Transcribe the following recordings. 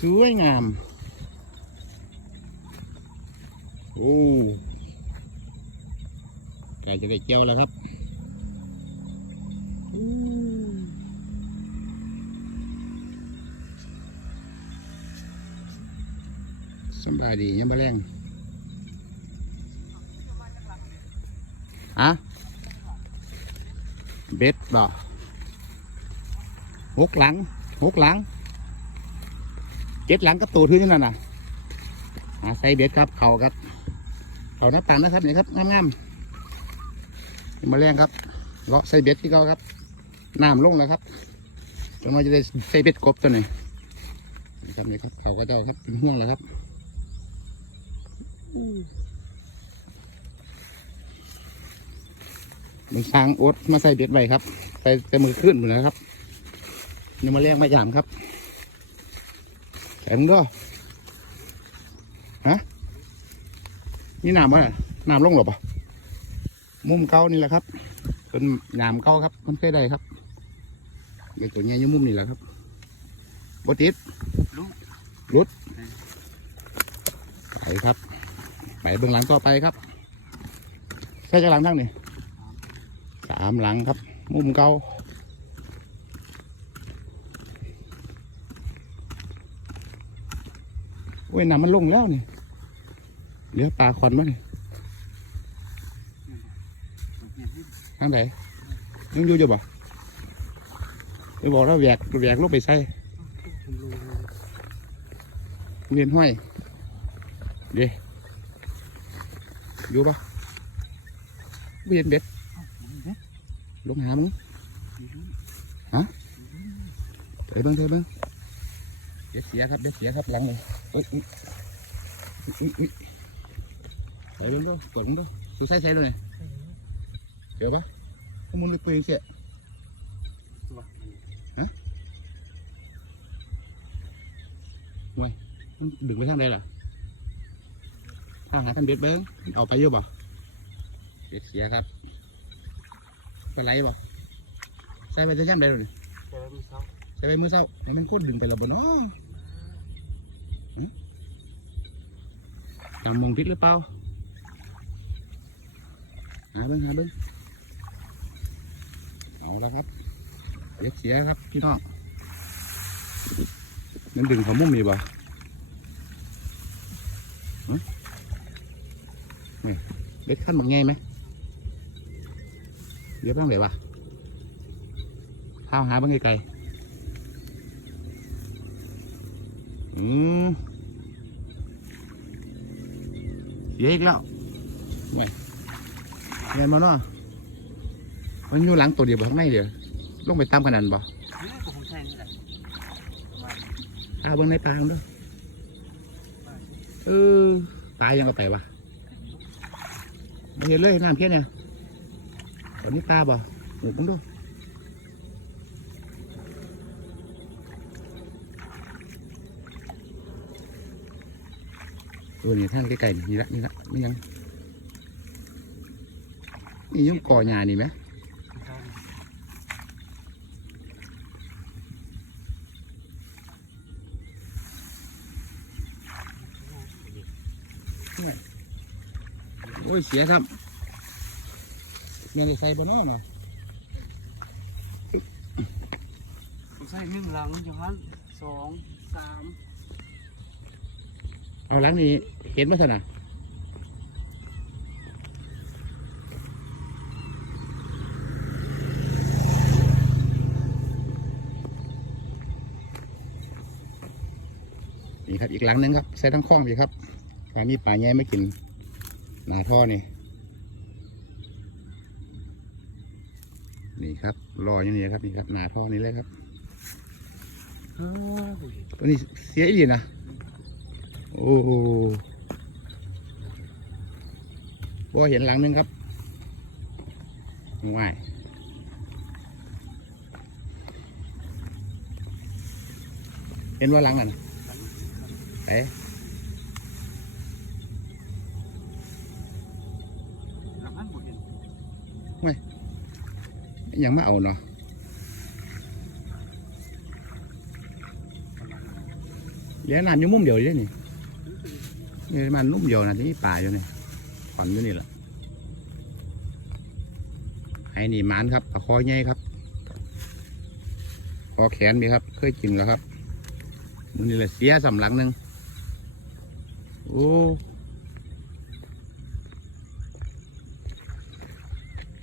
สวยงาม โอ้ไก่จะได้เจียวแล้วครับสบายดียังมาแรงอะเบ็ดบ่หกหลังหกหลัง เจ็ดหลังกับตัวทื่นนั่นน่ะหาใส่เบ็ดครับเขาครับเขาหน้าปังนะครับนี่ครับงามๆมาแรงครับเลาะใส่เบ็ดที่เขาครับน้ำลงแล้วครับจนมาจะได้ใส่เบ็ดกบตัวนี้นี่ครับนี่ครับเขาก็เจ้าครับเป็นห่วงแล้วครับมันสร้างโอ๊ตมาใส่เบ็ดไว้ครับใส่ใส่มือขึ้นหมดนะครับนี่มาแรงมาหยามครับ ข็งด้วยฮะนี่น้ำวะน้ำลงหรอปะมุมเก้านี่แหละครับเป็นน้ำเก้าครับมันเคยได้ครับเดี๋ยวตัวเนี้ยอยุ่มุมนี่แหละครับบติดลุกรุดไปครับ ไปเบื้องหลังต่อไปครับใช่จะหลังทั้งนี่สามหลังครับ มุมเก้า โอ้ยน้ำมันลงแล้วนี่เหลือปลาควันมั้นี่ทางไหนยังอยู่อยู่บ่ไปบอกแล้วแหวกแหวกลงไปใส่เวียนห้อยเดี๋ยวอยู่ปะเวียนเบ็ดลงหามึงฮะเถอยเบิ้งเถอยเบิ้ง เบ็ดเสียครับเบ็ดเสียครับหลังเลยโอ๊ยอุ๊ยอุ๊ยอุ๊ยใส่เบิ้งด้วยกดมึงด้วยดูใส่ใส่ด้วยเดี๋ยวปะถ้ามึงไปปืนเสียมันดึงไปทางใดล่ะทางหากันเบ็ดเบิ้งมันเอาไปอยู่บ่เบ็ดเสียครับปลาไหลบ่ใส่ไปจะย่ำได้เลยเจอมีเสาใส่ไปมือเศร้าให้มันโคตรดึงไปแล้วบ่เนาะ จำมงพิษหรือเปล่า หาเบิ้งหาเบิ้งเอาละครับเบ็ดเสียครับพี่น้องมันดึงเขามุ่มมีบ่เบ็ดขั้นบักไงไหมเดี๋ยวบ้างไหนวะข้าวหาบ้างไกลๆอืม เสียอีกแล้วไว้เงินมาเนาะมันอยู่หลังตัวเดียวบ่ข้างในเดียวลงไปตามขนาดบ่เนี่ยก็คงแท่งนี่แหละเอาเบิ่งในปลาเด้วยเออตายยังก็ไปวะมาเห็นเลยน้ำเพี้ยนเนี่ยตอนนี้ปลาบ่หมูมึงดู ตัวนี้ทางใกล้ๆนี่นี่ละนี่ละนี่ยังนี่ยุ่งก่อหญ้านี่ไหมโอ้ยเสียครับเงินใส่บนน้องเนาะใช่หนึ่งหลังจังหวะสองสาม เอาหลังนี้เห็นไหมท่านน่ะนี่ครับอีกหลังหนึงครับใส่ทั้งคล้องพี่ครับถ้ามีป่าแง่ไม่กินหนาท่อนี่นี่ครับรออย่างนี้ครับนี่ครับหนาท่อนี่เลยครับอ้าวดูดิตัวนี้เสียอีหลีนะ โอ้โหบ่เห็นหลังนึงครับว่ายเห็นว่าหลังนั่นไปหลังนั้นหมดเห็นยังไม่เอาเนาะเลี้ยน้ำอยู่มุมเดียวเลยนี่ นี่มันนุ่มเดียวนะที่มีป่าอยู่นี่ขอนอยู่นี่แหละไอ้นี่มันครับปลาคอใหญ่ครับคอแขนมีครับ เคยกินแล้วครับมันนี่แหละเสียสำลังหนึ่งโอ้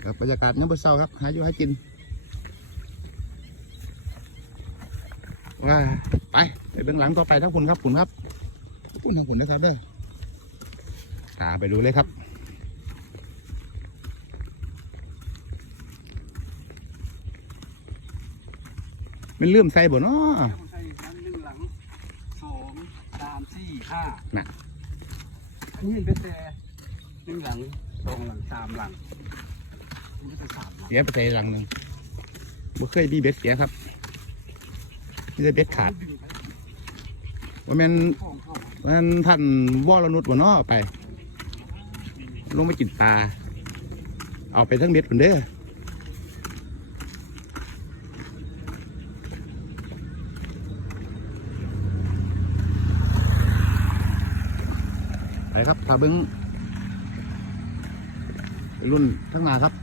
ครับบรรยากาศน้ำเช้าครับ หาอยู่หากินว่าไป ไปเบื้องหลังต่อไปทั้งคุณครับคุณครับคุณทั้งคุณนะครับเด้อ ตามไปดูเลยครับ มันเลื่อมใส่บ่เนาะผมใส่หลังหนึ่งหลังสองสามสี่ห้าน่ะอันนี้เห็นเป็นแต่หนึ่งหลังสองหลังสามหลังมันก็จะสามหลังเสียไปใส่หลังหนึ่งบ่เคยมีเบ็ดเสียครับนี่ได้เบ็ดขาดว่าแม่นของเข้าว่าแม่นท่านวอลนุชบ่เนาะไป ลงไปกินปลา เอาไปทั้งเม็ดคนเด้อไปครับพาเบิ้งไปรุ่นทั้งนาครับ